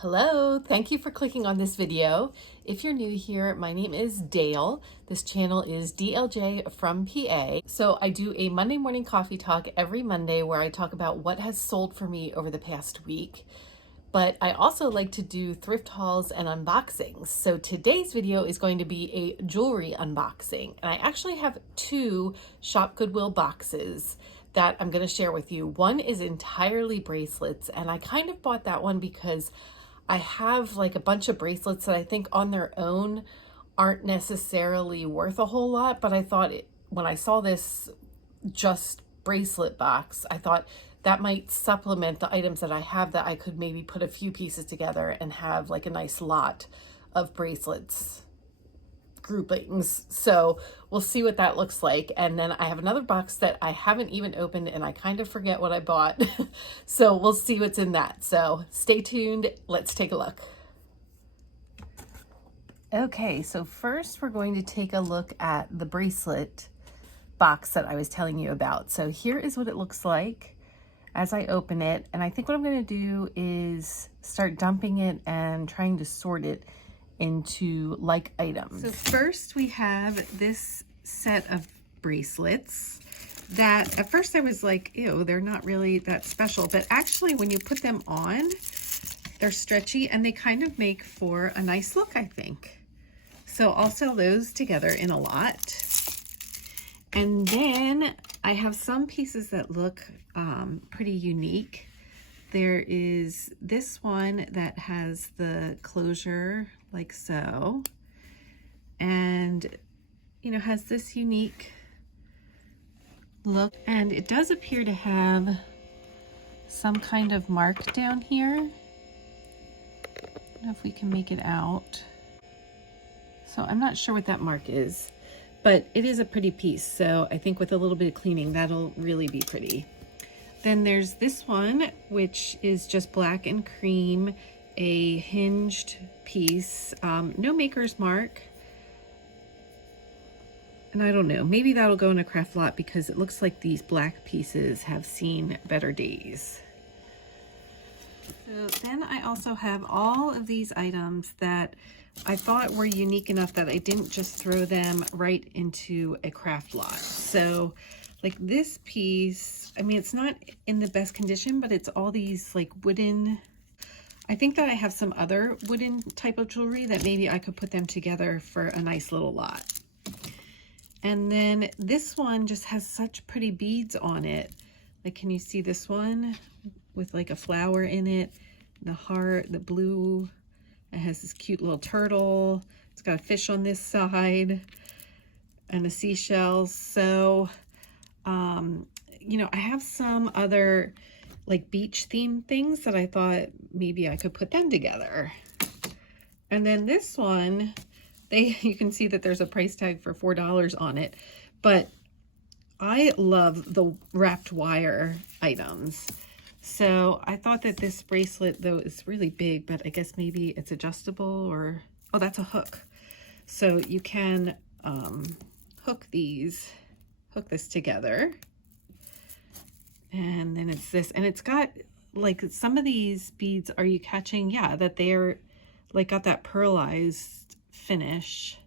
Hello, thank you for clicking on this video. If you're new here, my name is Dale. This channel is DLJ from PA. So I do a Monday morning coffee talk every Monday where I talk about what has sold for me over the past week. But I also like to do thrift hauls and unboxings. So today's video is going to be a jewelry unboxing. And I actually have two Shop Goodwill boxes that I'm going to share with you. One is entirely bracelets, and I kind of bought that one because I have like a bunch of bracelets that I think on their own aren't necessarily worth a whole lot, but I thought when I saw this just bracelet box, I thought that might supplement the items that I have, that I could maybe put a few pieces together and have like a nice lot of bracelets groupings. So we'll see what that looks like. And then I have another box that I haven't even opened and I kind of forget what I bought. So we'll see what's in that. So stay tuned. Let's take a look. Okay, so first we're going to take a look at the bracelet box that I was telling you about. So here is what it looks like as I open it. And I think what I'm going to do is start dumping it and trying to sort it into like items. So first we have this set of bracelets that at first I was like, ew, they're not really that special, but actually when you put them on, they're stretchy and they kind of make for a nice look, I think. So I'll sell those together in a lot. And then I have some pieces that look pretty unique. There is this one that has the closure like so, and you know, has this unique look, and it does appear to have some kind of mark down here. I don't know if we can make it out. So I'm not sure what that mark is, but it is a pretty piece. So I think with a little bit of cleaning, that'll really be pretty. Then there's this one, which is just black and cream, a hinged piece, no maker's mark. And I don't know, maybe that'll go in a craft lot because it looks like these black pieces have seen better days. So then I also have all of these items that I thought were unique enough that I didn't just throw them right into a craft lot. So like this piece, I mean, it's not in the best condition, but it's all these like wooden, I think that I have some other wooden type of jewelry that maybe I could put them together for a nice little lot. And then this one just has such pretty beads on it. Like, can you see this one with like a flower in it, the heart, the blue, it has this cute little turtle. It's got a fish on this side and a seashell. So, you know, I have some other like beach themed things that I thought maybe I could put them together. And then this one, you can see that there's a price tag for $4 on it, but I love the wrapped wire items. So I thought that this bracelet though is really big, but I guess maybe it's adjustable, or, oh, that's a hook. So you can hook this together. And then it's this, and it's got like some of these beads, are you catching? Yeah, that they're like got that pearlized finish.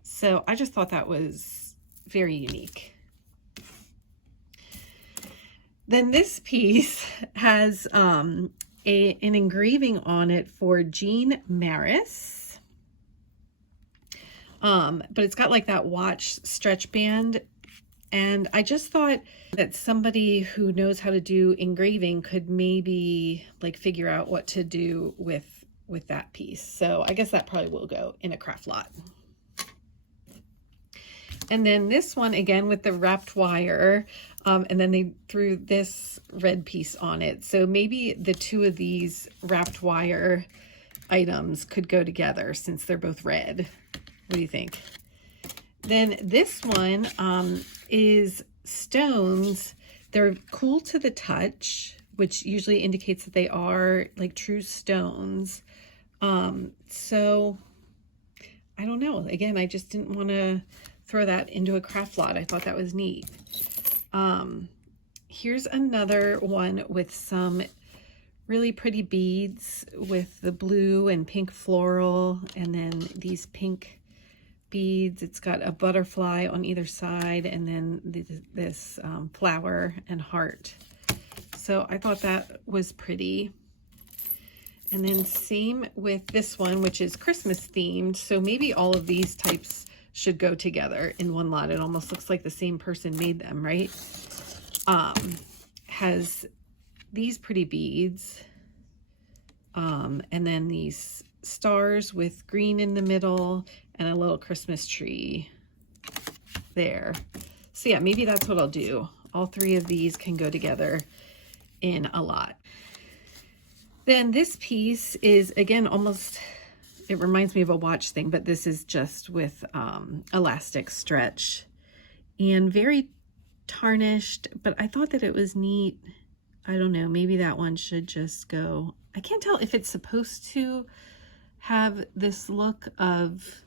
So I just thought that was very unique. Then this piece has an engraving on it for Jean Maris. But it's got like that watch stretch band. And I just thought that somebody who knows how to do engraving could maybe like figure out what to do with that piece. So I guess that probably will go in a craft lot. And then this one again with the wrapped wire, and then they threw this red piece on it. So maybe the two of these wrapped wire items could go together since they're both red. What do you think? Then this one is stones. They're cool to the touch, which usually indicates that they are like true stones. So I don't know. Again, I just didn't want to throw that into a craft lot. I thought that was neat. Here's another one with some really pretty beads with the blue and pink floral, and then these pink beads. It's got a butterfly on either side, and then this flower and heart. So I thought that was pretty. And then same with this one, which is Christmas themed. So maybe all of these types should go together in one lot. It almost looks like the same person made them, right? Has these pretty beads, and then these stars with green in the middle and a little Christmas tree there. So yeah, maybe that's what I'll do. All three of these can go together in a lot. Then this piece is, again, almost, it reminds me of a watch thing, but this is just with elastic stretch and very tarnished, but I thought that it was neat. I don't know, maybe that one should just go. I can't tell if it's supposed to have this look of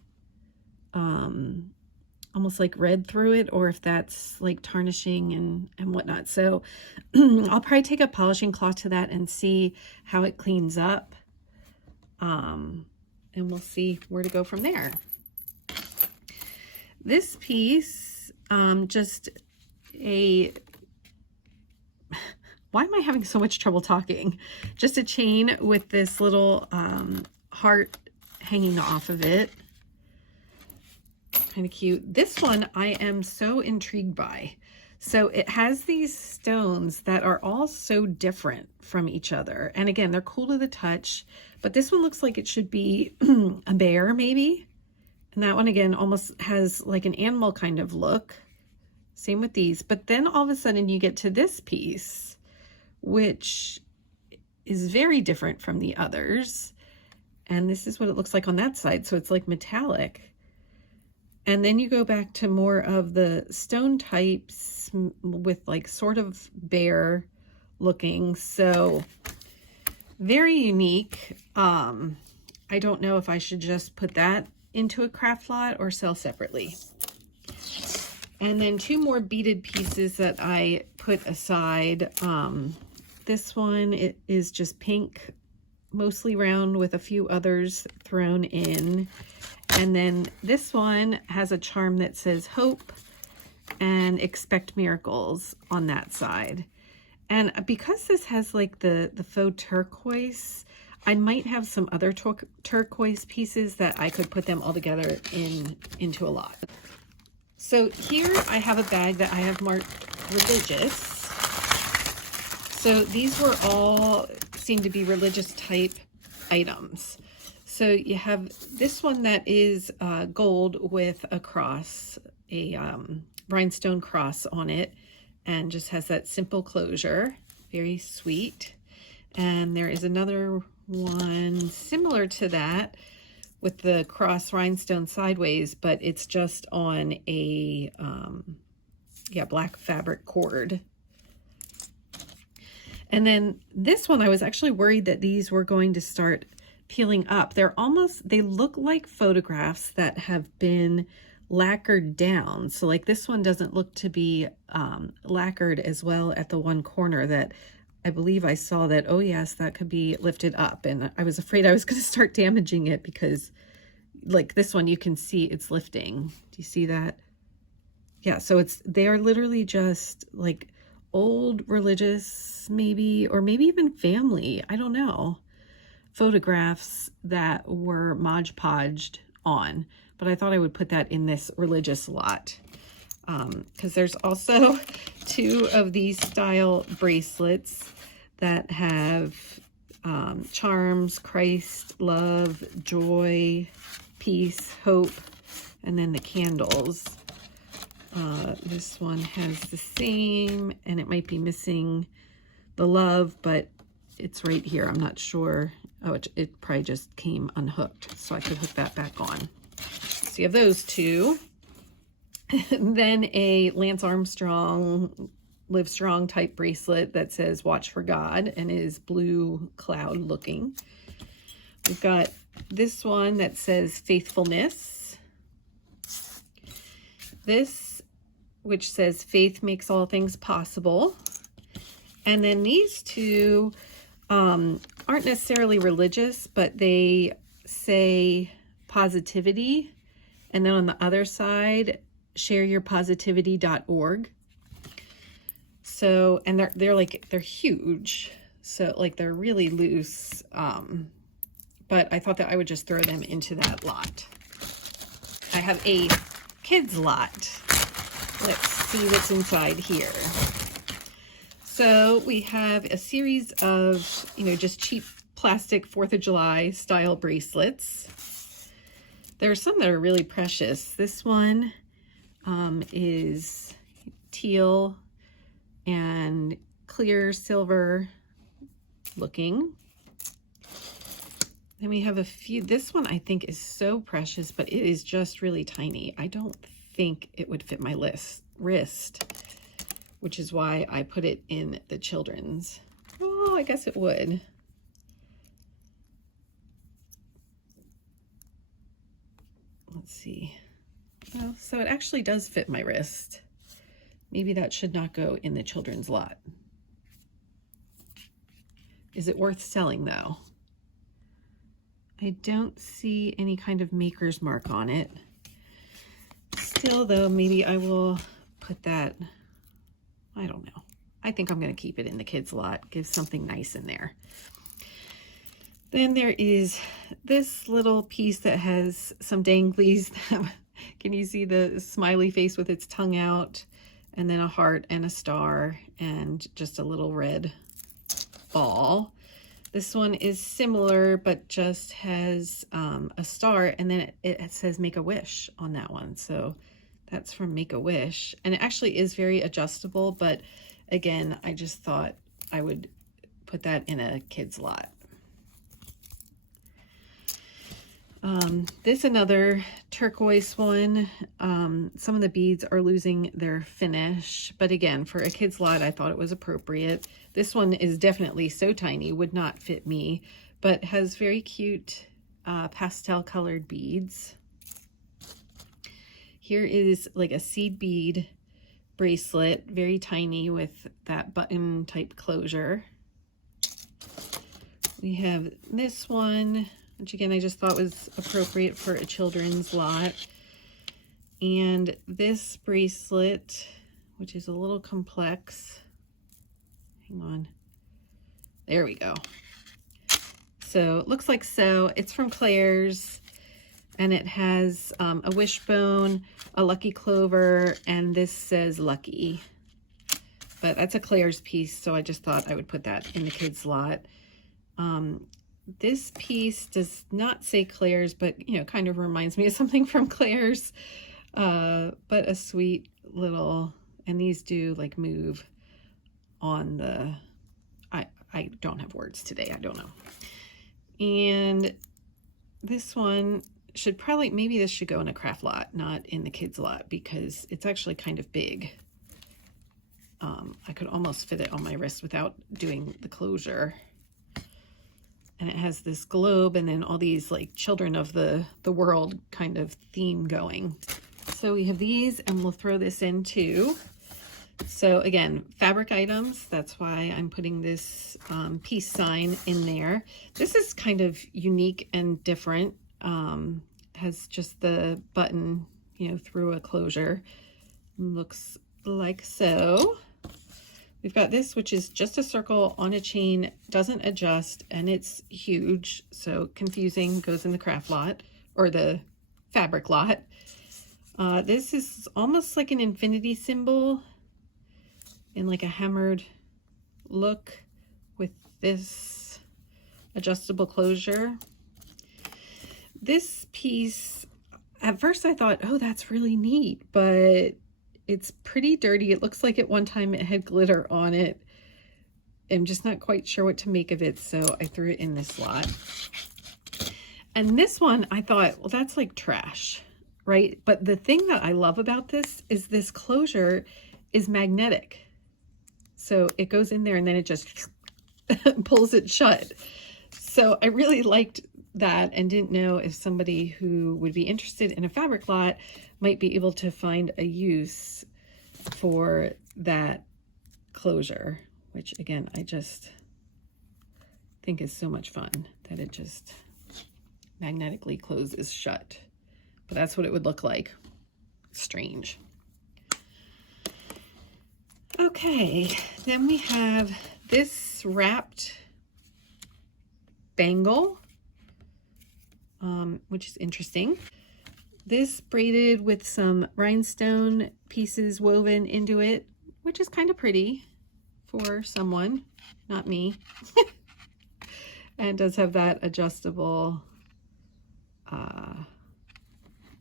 almost like red through it, or if that's like tarnishing and whatnot. So I'll probably take a polishing cloth to that and see how it cleans up. And we'll see where to go from there. This piece, just a, why am I having so much trouble talking? Just a chain with this little heart hanging off of it. Kind of cute. This one I am so intrigued by. So it has these stones that are all so different from each other. And again, they're cool to the touch, but this one looks like it should be a bear maybe. And that one again almost has like an animal kind of look. Same with these. But then all of a sudden you get to this piece, which is very different from the others. And this is what it looks like on that side. So it's like metallic. And then you go back to more of the stone types with like sort of bare looking. So very unique. I don't know if I should just put that into a craft lot or sell separately. And then two more beaded pieces that I put aside. This one, it is just pink, mostly round with a few others thrown in. And then this one has a charm that says hope and expect miracles on that side. And because this has like the faux turquoise, I might have some other turquoise pieces that I could put them all together into a lot. So here I have a bag that I have marked religious. So these were all seem to be religious type items. So you have this one that is gold with a cross, a rhinestone cross on it, and just has that simple closure. Very sweet. And there is another one similar to that with the cross rhinestone sideways, but it's just on a black fabric cord. And then this one, I was actually worried that these were going to start peeling up. They look like photographs that have been lacquered down. So like this one doesn't look to be lacquered as well at the one corner that I believe I saw that, oh yes, that could be lifted up. And I was afraid I was going to start damaging it because like this one, you can see it's lifting. Do you see that? Yeah, so they are literally just like old religious maybe, or maybe even family, I don't know, photographs that were Mod Podged on, but I thought I would put that in this religious lot because there's also two of these style bracelets that have charms, Christ, love, joy, peace, hope, and then the candles. This one has the same, and it might be missing the love, but it's right here. I'm not sure. Oh, it probably just came unhooked, so I could hook that back on. So you have those two. Then a Lance Armstrong Live Strong type bracelet that says Watch for God and is blue cloud looking. We've got this one that says Faithfulness. This, which says Faith Makes All Things Possible. And then these two aren't necessarily religious, but they say positivity. And then on the other side, shareyourpositivity.org. So, and they're huge. So like they're really loose. But I thought that I would just throw them into that lot. I have a kids lot. Let's see what's inside here. So we have a series of, just cheap plastic 4th of July style bracelets. There are some that are really precious. This one is teal and clear silver looking. Then we have a few. This one I think is so precious, but it is just really tiny. I don't think it would fit my wrist, which is why I put it in the children's. Oh, I guess it would. Let's see. Well, so it actually does fit my wrist. Maybe that should not go in the children's lot. Is it worth selling though? I don't see any kind of maker's mark on it. Still though, maybe I will put that, I don't know. I think I'm going to keep it in the kids' lot, give something nice in there. Then there is this little piece that has some danglies. Can you see the smiley face with its tongue out? And then a heart and a star and just a little red ball. This one is similar, but just has a star, and then it says Make a Wish on that one. So that's from Make a Wish. And it actually is very adjustable, but again, I just thought I would put that in a kid's lot. This another turquoise one. Some of the beads are losing their finish, but again, for a kid's lot, I thought it was appropriate. This one is definitely so tiny, would not fit me, but has very cute pastel colored beads. Here is like a seed bead bracelet, very tiny with that button type closure. We have this one, which again, I just thought was appropriate for a children's lot. And this bracelet, which is a little complex. Hang on. There we go. So it looks like so. It's from Claire's, and it has a wishbone, a lucky clover, and this says lucky. But that's a Claire's piece, so I just thought I would put that in the kids' lot. This piece does not say Claire's, but kind of reminds me of something from Claire's. But a sweet little, and these do like move on the, I don't have words today, I don't know. And this one should probably, maybe this should go in a craft lot, not in the kids lot, because it's actually kind of big. I could almost fit it on my wrist without doing the closure. And it has this globe and then all these like children of the world kind of theme going. So we have these, and we'll throw this in too. So again, fabric items, that's why I'm putting this peace sign in there. This is kind of unique and different. Has just the button, through a closure. Looks like so. We've got this, which is just a circle on a chain, doesn't adjust, and it's huge. So confusing, goes in the craft lot or the fabric lot. This is almost like an infinity symbol in like a hammered look with this adjustable closure. This piece, at first I thought, oh, that's really neat, but it's pretty dirty. It looks like at one time it had glitter on it. I'm just not quite sure what to make of it, so I threw it in this slot. And this one, I thought, well, that's like trash, right? But the thing that I love about this is this closure is magnetic. So it goes in there and then it just pulls it shut. So I really liked that and didn't know if somebody who would be interested in a fabric lot might be able to find a use for that closure, which again, I just think is so much fun that it just magnetically closes shut. But that's what it would look like. Strange. Okay, then we have this wrapped bangle, which is interesting. This braided with some rhinestone pieces woven into it, which is kind of pretty for someone, not me. And it does have that adjustable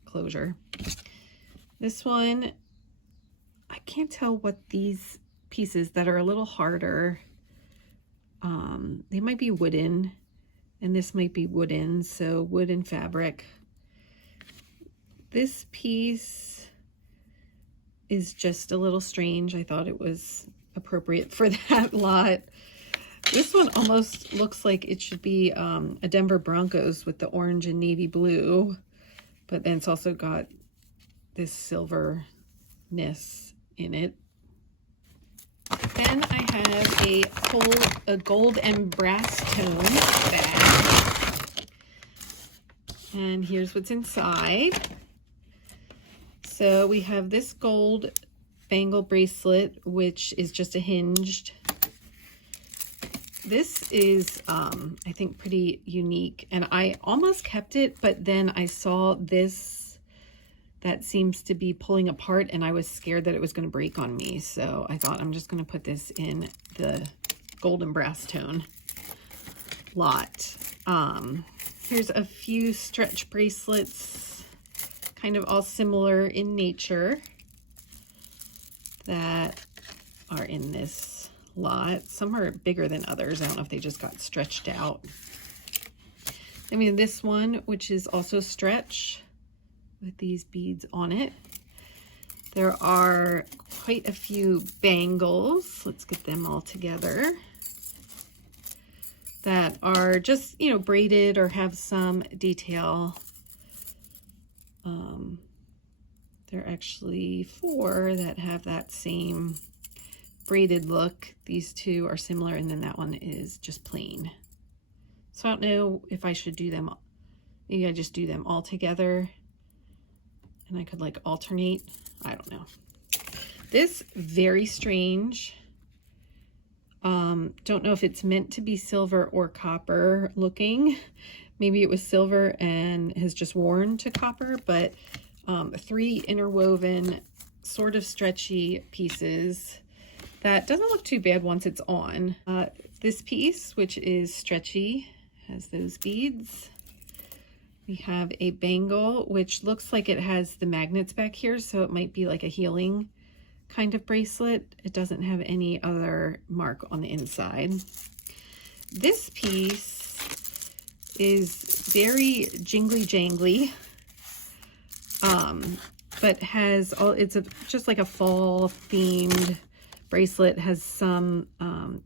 closure. This one, I can't tell what these pieces that are a little harder, they might be wooden, and this might be wooden, so wood and fabric. This piece is just a little strange. I thought it was appropriate for that lot. This one almost looks like it should be a Denver Broncos with the orange and navy blue, but then it's also got this silverness in it. Then I have a gold and brass tone bag. And here's what's inside. So we have this gold bangle bracelet, which is just a hinged. This is, I think, pretty unique, and I almost kept it, but then I saw this that seems to be pulling apart, and I was scared that it was going to break on me, so I thought I'm just going to put this in the gold and brass tone lot. Here's a few stretch bracelets, kind of all similar in nature, that are in this lot. Some are bigger than others. I don't know if they just got stretched out. I mean, this one, which is also stretch with these beads on it. There are quite a few bangles. Let's get them all together. That are just, you know, braided or have some detail. There are actually 4 that have that same braided look. These 2 are similar, and then that one is just plain. So I don't know if I should do them, maybe I just do them all together and I could like alternate. I don't know. This, very strange. Don't know if it's meant to be silver or copper looking. Maybe it was silver and has just worn to copper, but 3 interwoven sort of stretchy pieces. That doesn't look too bad once it's on. This piece, which is stretchy, has those beads. We have a bangle, which looks like it has the magnets back here, so it might be like a healing kind of bracelet. It doesn't have any other mark on the inside. This piece is very jingly jangly, but has all, just like a fall themed bracelet, has some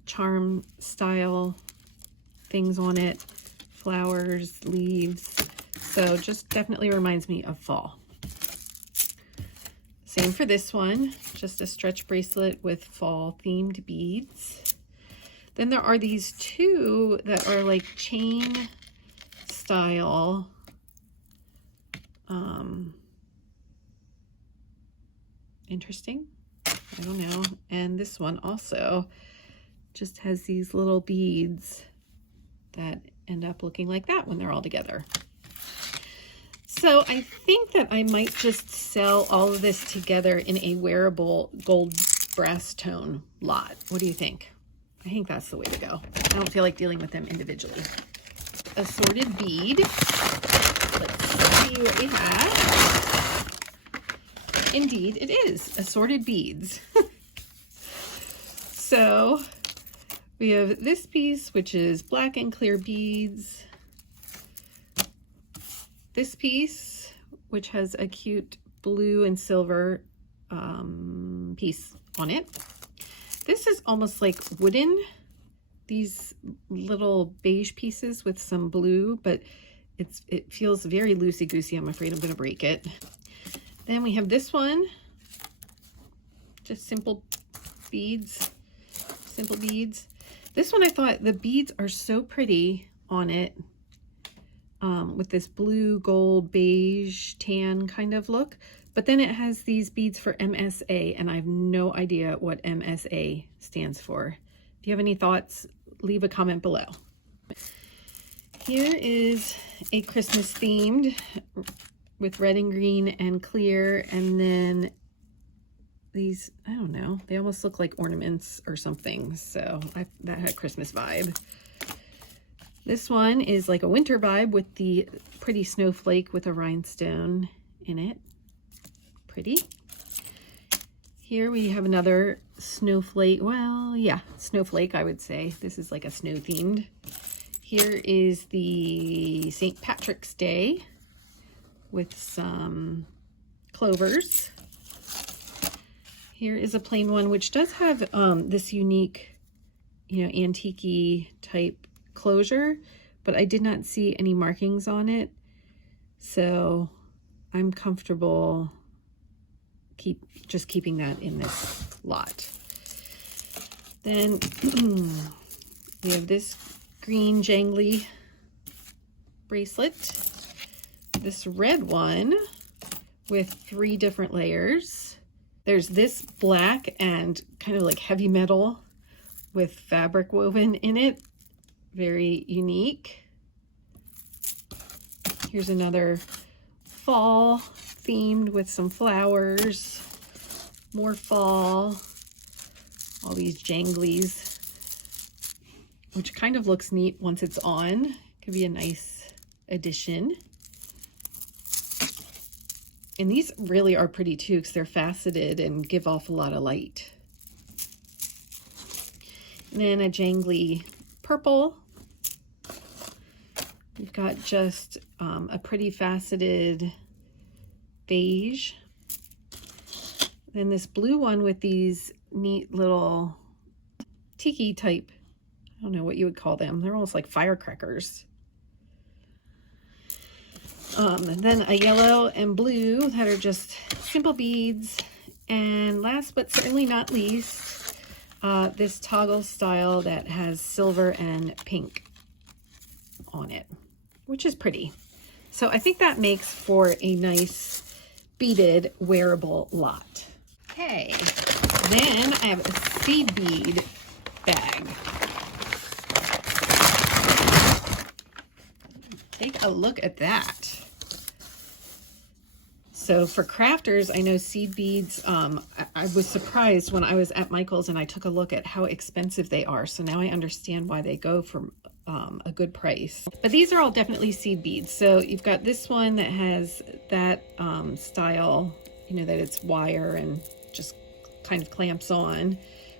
charm style things on it, flowers, leaves. So just definitely reminds me of fall. Same for this one, just a stretch bracelet with fall themed beads. Then there are these 2 that are like chain style. Interesting. I don't know. And this one also just has these little beads that end up looking like that when they're all together. So I think that I might just sell all of this together in a wearable gold brass tone lot. What do you think? I think that's the way to go. I don't feel like dealing with them individually. Assorted bead. Let's see what we have. Indeed, it is assorted beads. So we have this piece, which is black and clear beads. This piece, which has a cute blue and silver piece on it. This is almost like wooden, these little beige pieces with some blue, but it feels very loosey-goosey. I'm afraid I'm going to break it. Then we have this one, just simple beads, This one I thought the beads are so pretty on it, with this blue, gold, beige, tan kind of look. But then it has these beads for MSA, and I have no idea what MSA stands for. If you have any thoughts, leave a comment below. Here is a Christmas themed with red and green and clear, and then these, I don't know, they almost look like ornaments or something, so that had Christmas vibe. This one is like a winter vibe with the pretty snowflake with a rhinestone in it. Pretty. Here we have another snowflake, well, yeah, snowflake, I would say. This is like a snow themed. Here is the St. Patrick's Day with some clovers. Here is a plain one, which does have this unique, you know, antique-y type closure, but I did not see any markings on it, so I'm comfortable just keeping that in this lot. Then we have this green jangly bracelet, this red one with 3 different layers. There's this black and kind of like heavy metal with fabric woven in it. Very unique. Here's another fall themed with some flowers. More fall. All these janglies, which kind of looks neat once it's on. Could be a nice addition. And these really are pretty too, because they're faceted and give off a lot of light. And then a jangly purple. We've got just a pretty faceted beige. Then this blue one with these neat little tiki type, I don't know what you would call them. They're almost like firecrackers. Then a yellow and blue that are just simple beads. And last but certainly not least, this toggle style that has silver and pink on it, which is pretty. So I think that makes for a nice beaded wearable lot. Okay, then I have a seed bead bag. Take a look at that. So for crafters, I know seed beads, I was surprised when I was at Michael's and I took a look at how expensive they are. So now I understand why they go for a good price. But these are all definitely seed beads. So you've got this one that has that style, you know, that it's wire and just kind of clamps on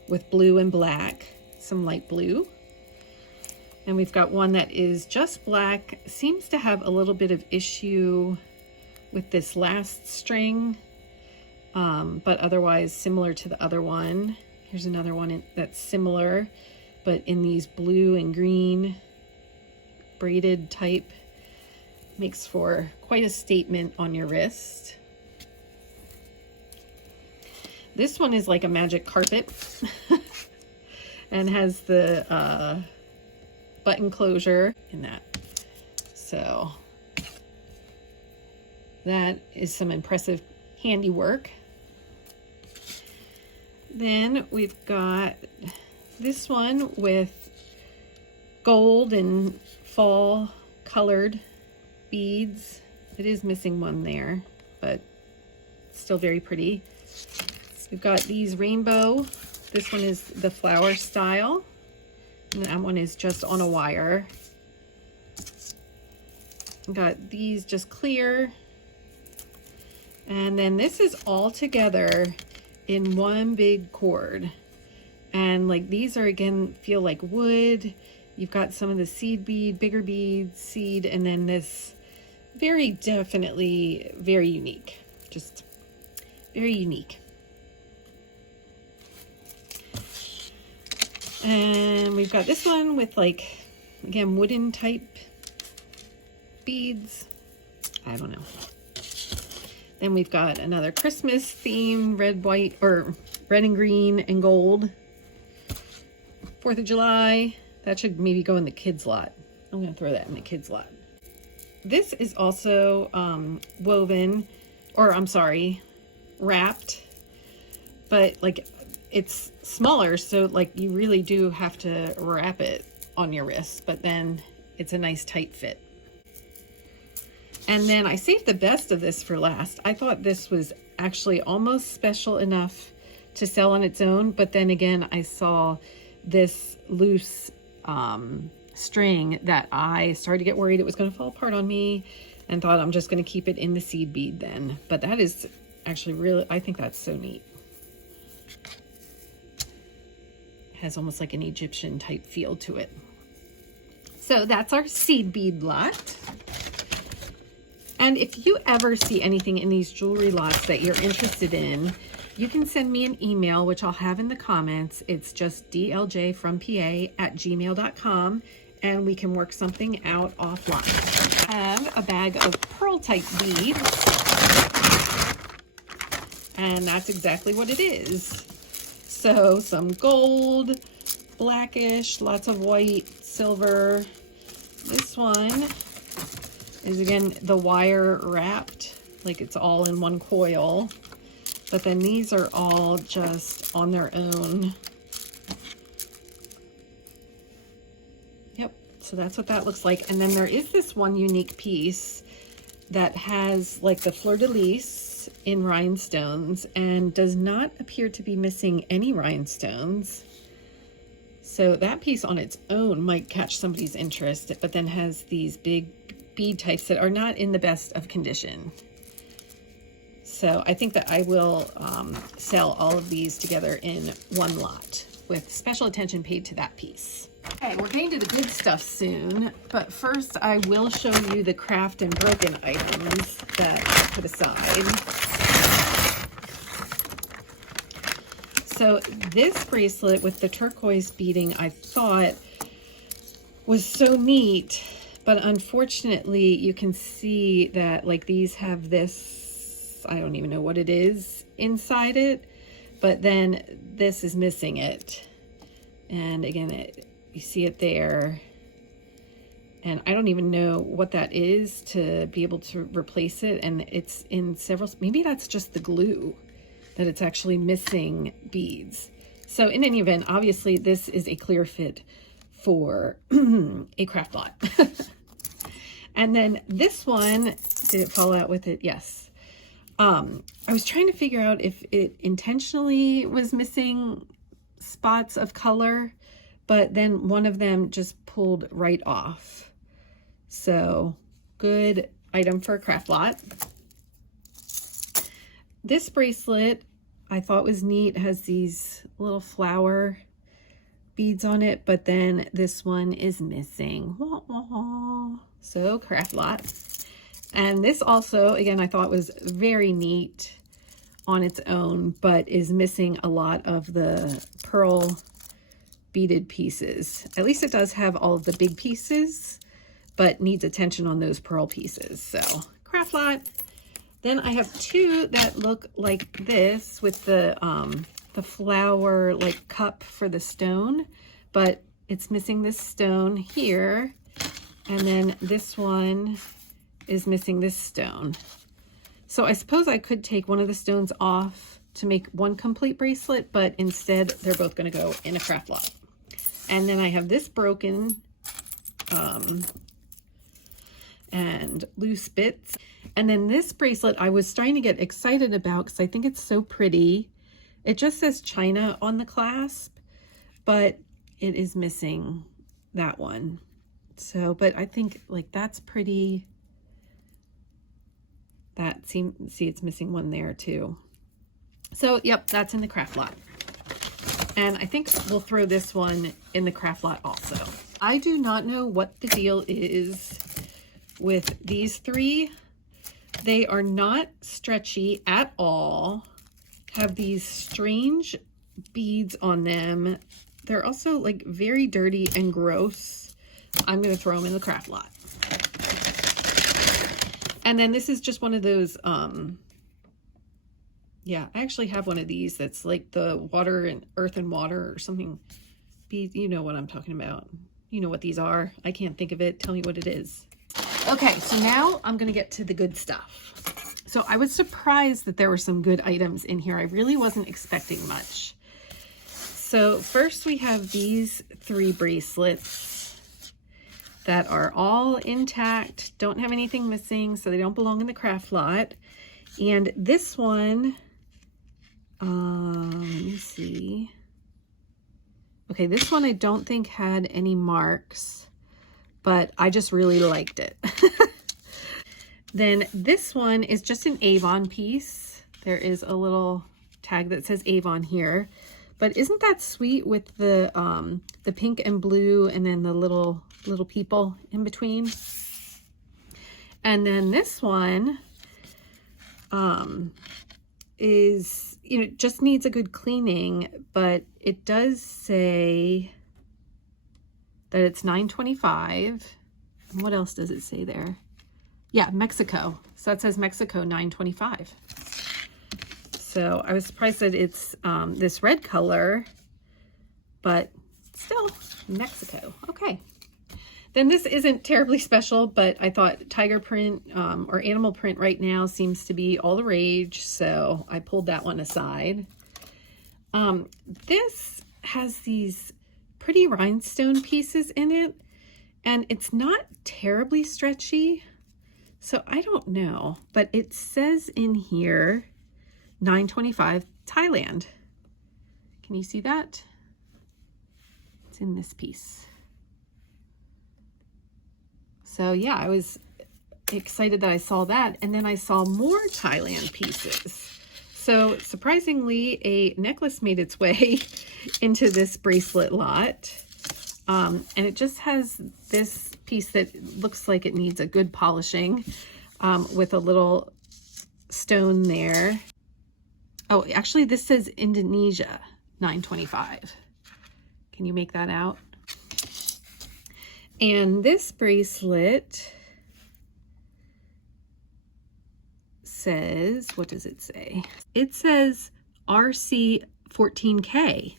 with blue and black, some light blue. And we've got one that is just black, seems to have a little bit of issue with this last string, but otherwise similar to the other one. Here's another one that's similar, but in these blue and green braided type. Makes for quite a statement on your wrist. This one is like a magic carpet and has the button closure in that. So that is some impressive handiwork. Then we've got this one with gold and fall colored beads. It is missing one there, but still very pretty. We've got these rainbow. This one is the flower style, and that one is just on a wire. We've got these just clear. And then this is all together in one big cord. And like these are, again, feel like wood. You've got some of the seed bead, bigger beads, seed, and then this very definitely very unique. Just very unique. And we've got this one with like, again, wooden type beads. I don't know. Then we've got another Christmas theme, red, white, or red and green and gold 4th of July. That should maybe go in the kids lot. I'm gonna throw that in the kids lot. This is also woven, or I'm sorry, wrapped, but like it's smaller, so like you really do have to wrap it on your wrist, but then it's a nice tight fit. And then I saved the best of this for last. I thought this was actually almost special enough to sell on its own, but then again I saw this loose string that I started to get worried it was going to fall apart on me, and thought I'm just going to keep it in the seed bead then. But that is actually really, I think that's so neat. It has almost like an Egyptian type feel to it. So that's our seed bead lot. And if you ever see anything in these jewelry lots that you're interested in, you can send me an email, which I'll have in the comments. It's just dljfrompa@gmail.com, and we can work something out offline. I have a bag of pearl type beads, and that's exactly what it is. So some gold, blackish, lots of white, silver. This one is again the wire wrapped, like it's all in one coil. But then these are all just on their own. Yep, so that's what that looks like. And then there is this one unique piece that has like the fleur-de-lis in rhinestones and does not appear to be missing any rhinestones. So that piece on its own might catch somebody's interest, but then has these big bead types that are not in the best of condition. So I think that I will sell all of these together in one lot with special attention paid to that piece. Okay, we're getting to the good stuff soon, but first I will show you the craft and broken items that I put aside. So this bracelet with the turquoise beading I thought was so neat, but unfortunately you can see that like these have this, I don't even know what it is inside it, but then this is missing it. And again, you see it there. And I don't even know what that is to be able to replace it. And it's in several, maybe that's just the glue, that it's actually missing beads. So in any event, obviously this is a clear fit for a craft lot. And then this one, did it fall out with it? Yes. I was trying to figure out if it intentionally was missing spots of color, but then one of them just pulled right off. So good item for a craft lot. This bracelet I thought was neat, has these little flower beads on it, but then this one is missing. So craft lot. And this also, again, I thought was very neat on its own, but is missing a lot of the pearl beaded pieces. At least it does have all of the big pieces, but needs attention on those pearl pieces. So craft lot. Then I have two that look like this with the flower like cup for the stone, but it's missing this stone here. And then this one is missing this stone. So I suppose I could take one of the stones off to make one complete bracelet, but instead they're both going to go in a craft lot. And then I have this broken and loose bits. And then this bracelet I was starting to get excited about because I think it's so pretty. It just says China on the clasp, but it is missing that one. So, but I think like that's pretty. That see it's missing one there too. So yep, that's in the craft lot. And I think we'll throw this one in the craft lot also. I do not know what the deal is with these three. They are not stretchy at all. Have these strange beads on them. They're also like very dirty and gross. I'm going to throw them in the craft lot. And then this is just one of those, yeah, I actually have one of these that's like the water and earth and water or something beads. You know what I'm talking about. You know what these are. I can't think of it. Tell me what it is. Okay, so now I'm going to get to the good stuff. So I was surprised that there were some good items in here. I really wasn't expecting much. So first we have these 3 bracelets that are all intact, don't have anything missing, so they don't belong in the craft lot. And this one, let me see. Okay, this one I don't think had any marks, but I just really liked it. Then this one is just an Avon piece. There is a little tag that says Avon here, but isn't that sweet with the pink and blue and then the little people in between? And then this one is, you know, just needs a good cleaning, but it does say that it's $9.25. And what else does it say there? Yeah, Mexico. So it says Mexico $9.25. So I was surprised that it's this red color, but still Mexico. Okay. Then this isn't terribly special, but I thought tiger print or animal print right now seems to be all the rage, so I pulled that one aside. This has these pretty rhinestone pieces in it, and it's not terribly stretchy, so I don't know, but it says in here $9.25 Thailand. Can you see that? It's in this piece. So yeah, I was excited that I saw that, and then I saw more Thailand pieces. So surprisingly, a necklace made its way into this bracelet lot. And it just has this piece that looks like it needs a good polishing with a little stone there. Oh, actually this says Indonesia $9.25. Can you make that out? And this bracelet says, what does it say? It says RC 14K.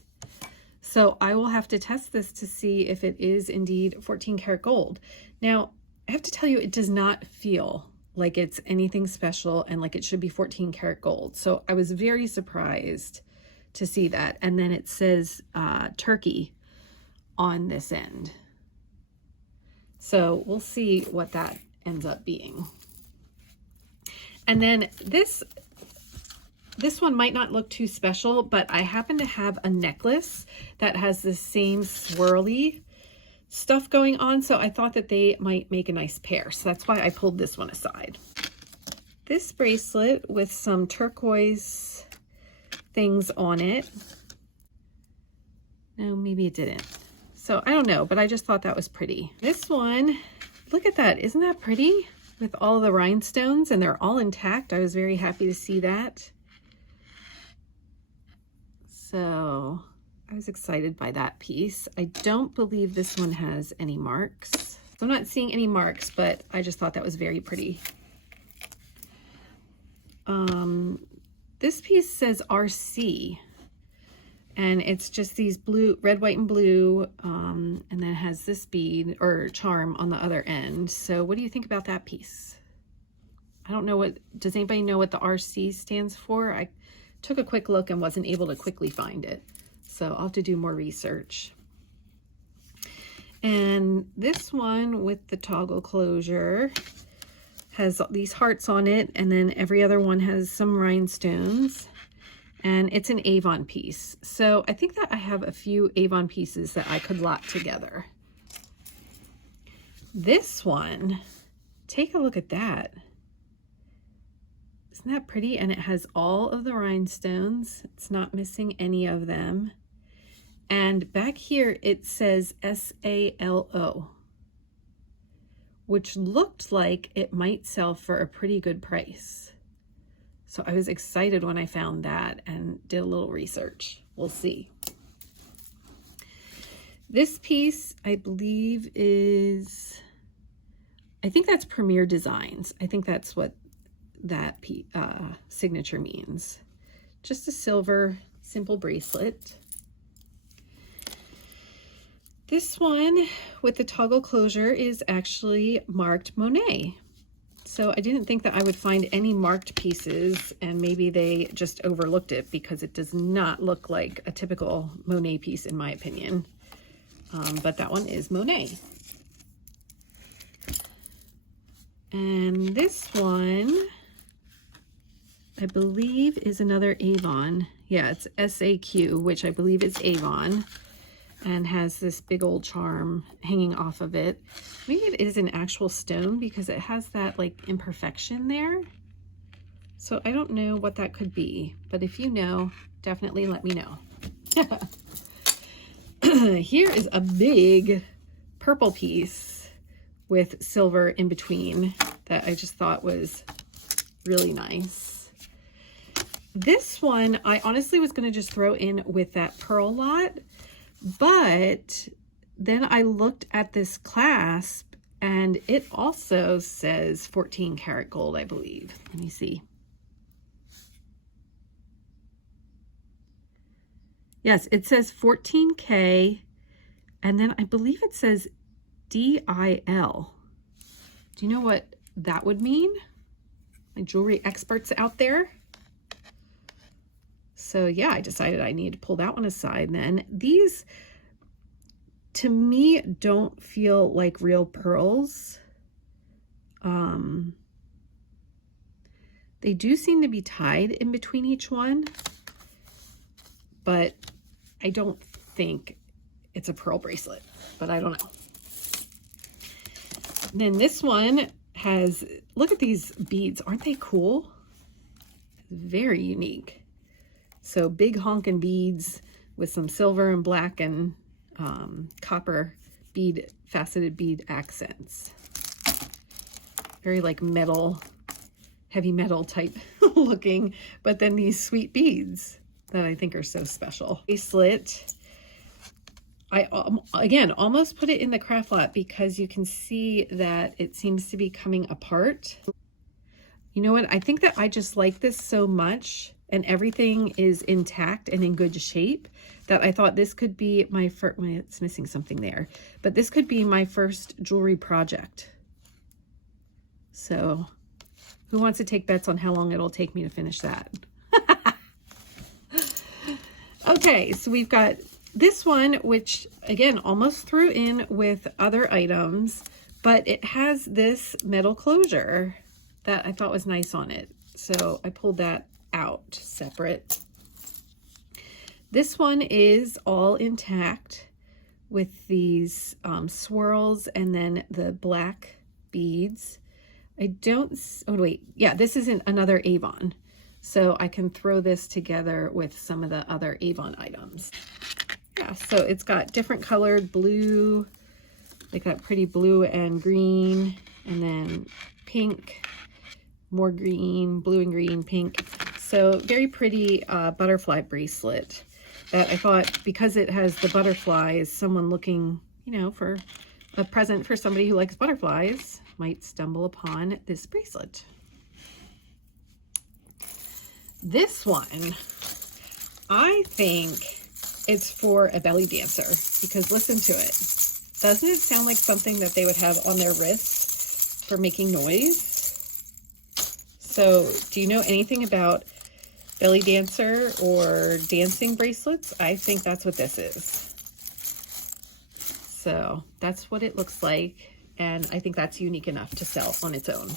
So I will have to test this to see if it is indeed 14 karat gold. Now, I have to tell you, it does not feel like it's anything special and like it should be 14 karat gold. So I was very surprised to see that. And then it says Turkey on this end. So we'll see what that ends up being. And then this one might not look too special, but I happen to have a necklace that has the same swirly stuff going on, so I thought that they might make a nice pair. So that's why I pulled this one aside. This bracelet with some turquoise things on it. No, maybe it didn't. So I don't know, but I just thought that was pretty. This one, look at that. Isn't that pretty? With all the rhinestones, and they're all intact. I was very happy to see that. So I was excited by that piece. I don't believe this one has any marks. So I'm not seeing any marks, but I just thought that was very pretty. This piece says RC, and it's just these blue, red, white, and blue, and then it has this bead or charm on the other end. So what do you think about that piece? I don't know does anybody know what the RC stands for? I took a quick look and wasn't able to quickly find it. So I'll have to do more research. And this one with the toggle closure has these hearts on it, and then every other one has some rhinestones, and it's an Avon piece. So I think that I have a few Avon pieces that I could lot together. This one, take a look at that. Isn't that pretty? And it has all of the rhinestones. It's not missing any of them. And back here it says SALO, which looked like it might sell for a pretty good price. So I was excited when I found that and did a little research. We'll see. This piece, I believe, is, I think that's Premier Designs. I think that's what that signature means. Just a silver, simple bracelet. This one with the toggle closure is actually marked Monet. So I didn't think that I would find any marked pieces, and maybe they just overlooked it because it does not look like a typical Monet piece in my opinion. But that one is Monet. And this one, I believe, is another Avon. Yeah, it's SAQ, which I believe is Avon, and has this big old charm hanging off of it. Maybe it is an actual stone because it has that like imperfection there. So I don't know what that could be, but if you know, definitely let me know. Here is a big purple piece with silver in between that I just thought was really nice. This one, I honestly was going to just throw in with that pearl lot, but then I looked at this clasp and it also says 14 karat gold, I believe. Let me see. Yes, it says 14K, and then I believe it says DIL. Do you know what that would mean? My jewelry experts out there. So yeah, I decided I need to pull that one aside then. These, to me, don't feel like real pearls. They do seem to be tied in between each one, but I don't think it's a pearl bracelet, but I don't know. Then this one has, look at these beads. Aren't they cool? Very unique. So big honkin' beads with some silver and black and copper bead, faceted bead accents. Very like metal, heavy metal type looking, but then these sweet beads that I think are so special. Bracelet. I, again, almost put it in the craft lot because you can see that it seems to be coming apart. You know what? I think that I just like this so much and everything is intact and in good shape that I thought this could be my first, well, it's missing something there, but this could be my first jewelry project. So who wants to take bets on how long it'll take me to finish that? Okay, so we've got this one, which again, almost threw in with other items, but it has this metal closure that I thought was nice on it. So I pulled that out separate. This one is all intact with these swirls and then the black beads. I don't, oh wait, yeah, this isn't another Avon. So I can throw this together with some of the other Avon items. Yeah, so it's got different colored blue, like that pretty blue and green, and then pink, more green, blue and green, pink. So very pretty butterfly bracelet that I thought, because it has the butterflies, someone looking, you know, for a present for somebody who likes butterflies might stumble upon this bracelet. This one, I think it's for a belly dancer, because listen to it. Doesn't it sound like something that they would have on their wrist for making noise? So do you know anything about belly dancer or dancing bracelets? I think that's what this is. So that's what it looks like. And I think that's unique enough to sell on its own.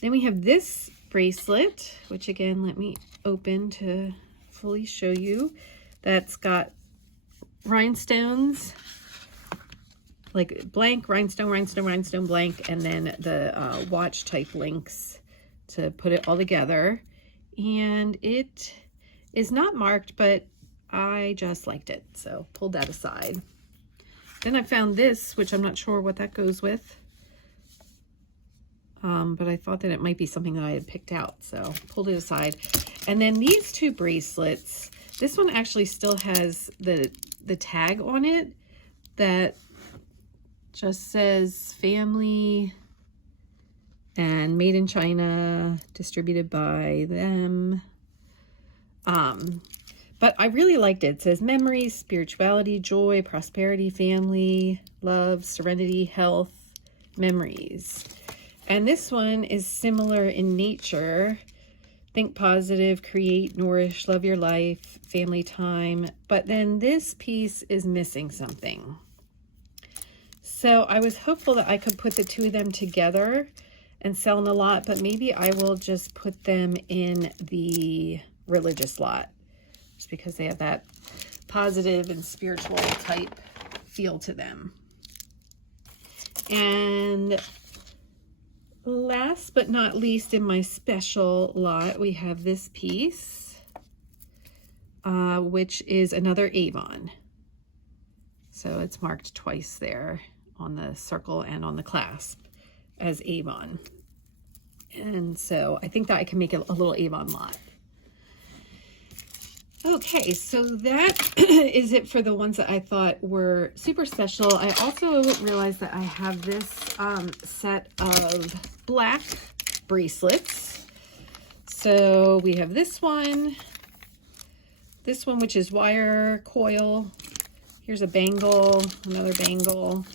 Then we have this bracelet, which again, let me open to fully show you. That's got rhinestones, like blank, rhinestone, rhinestone, rhinestone, blank, and then the watch type links to put it all together. And it is not marked, but I just liked it, so pulled that aside. Then I found this, which I'm not sure what that goes with, but I thought that it might be something that I had picked out, so pulled it aside. And then these two bracelets, this one actually still has the tag on it that just says family and made in China, distributed by them. But I really liked it. It says memories, spirituality, joy, prosperity, family, love, serenity, health, memories. And this one is similar in nature. Think positive, create, nourish, love your life, family time. But then this piece is missing something. So I was hopeful that I could put the two of them together and sell in a lot, but maybe I will just put them in the religious lot, just because they have that positive and spiritual type feel to them. And last but not least, in my special lot, we have this piece, which is another Avon. So it's marked twice there on the circle and on the clasp as Avon. And so I think that I can make a little Avon lot. Okay, so that is it for the ones that I thought were super special. I also realized that I have this set of black bracelets. So we have this one, which is wire coil. Here's a bangle, another bangle.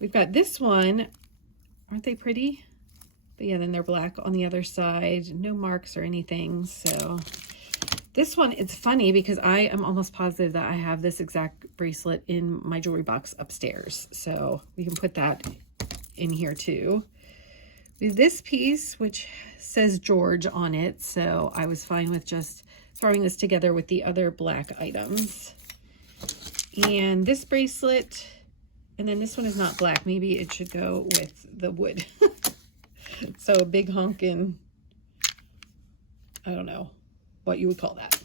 We've got this one. Aren't they pretty? But yeah, then they're black on the other side. No marks or anything. So this one, it's funny because I am almost positive that I have this exact bracelet in my jewelry box upstairs. So we can put that in here too. We have this piece, which says George on it. So I was fine with just throwing this together with the other black items. And this bracelet, and then this one is not black. Maybe it should go with the wood. So a big honkin', I don't know what you would call that.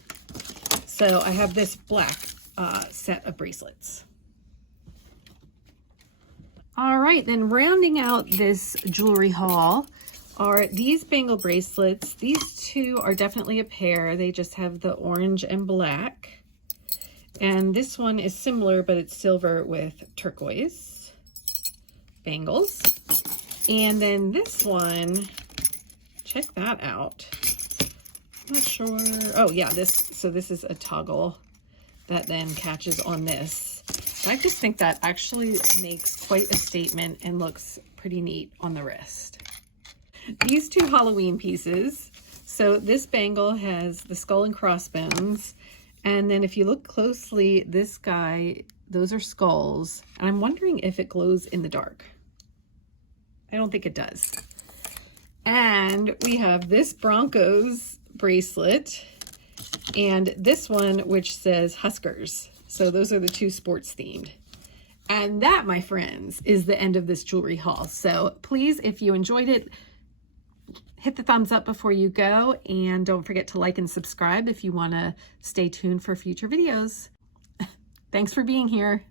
So I have this black set of bracelets. All right, then rounding out this jewelry haul are these bangle bracelets. These two are definitely a pair. They just have the orange and black. And this one is similar, but it's silver with turquoise bangles. And then this one, check that out. I'm not sure. Oh yeah, so this is a toggle that then catches on this. I just think that actually makes quite a statement and looks pretty neat on the wrist. These two Halloween pieces. So this bangle has the skull and crossbones. And then if you look closely, this guy, those are skulls. And I'm wondering if it glows in the dark. I don't think it does. And we have this Broncos bracelet and this one, which says Huskers. So those are the two sports themed. And that, my friends, is the end of this jewelry haul. So please, if you enjoyed it, hit the thumbs up before you go. And don't forget to like and subscribe if you want to stay tuned for future videos. Thanks for being here.